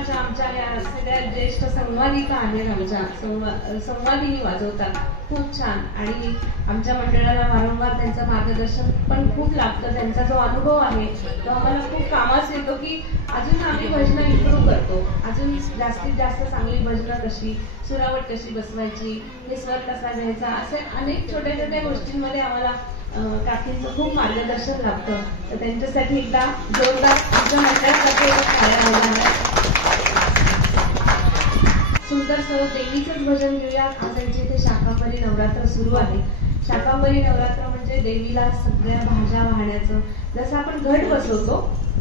प्रकारच्या आमच्या या सगळ्या ज्येष्ठ संवादिका आहेत, आमच्या संवादिनी वाजवतात खूप छान. आणि आमच्या मंडळाला वारंवार त्यांचं मार्गदर्शन पण खूप लाभतं. त्यांचा जो अनुभव आहे तो आम्हाला खूप कामास येतो की अजून आम्ही भजनं इम्प्रूव्ह करतो, अजून जास्तीत जास्त चांगली भजनं कशी, सुरावट कशी बसवायची, हे स्वर कसा घ्यायचा, असे अनेक छोट्या छोट्या गोष्टींमध्ये आम्हाला काकींचं खूप मार्गदर्शन लाभतं. तर त्यांच्यासाठी एकदा जोरदार आमच्या मंडळासाठी सुंदर सर्व देवीचंच भजन घेऊया. आज त्यांच्या इथे शाकांबरी नवरात्र सुरू आहे. शाकांबरी नवरात्र म्हणजे देवीला सगळ्या भाज्या वाहण्याचं, जसं आपण घट बसवतो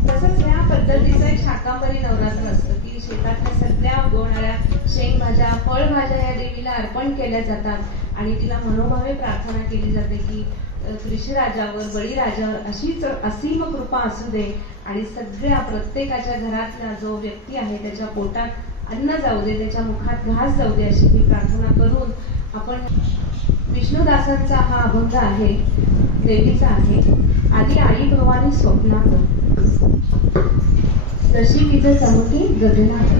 तसंच ह्या पद्धतीचं एक शाकांबरी नवरात्र असतं की शेतातल्या सगळ्या उगवणाऱ्या शेंगभाज्या, फळभाज्या या देवीला अर्पण केल्या जातात आणि तिला मनोभावे प्रार्थना केली जाते की कृषीराजावर, बळीराजावर अशीच असीम कृपा असू दे आणि सगळ्या प्रत्येकाच्या घरातला जो व्यक्ती आहे त्याच्या पोटात अन्न जाऊ दे, त्याच्या मुखात घास जाऊ दे, अशी ही प्रार्थना करून आपण विष्णुदासांचा हा अभंग आहे, देवीचा आहे. आधी आई भवानी स्वप्नात, जशी वीज चमकी गगनात.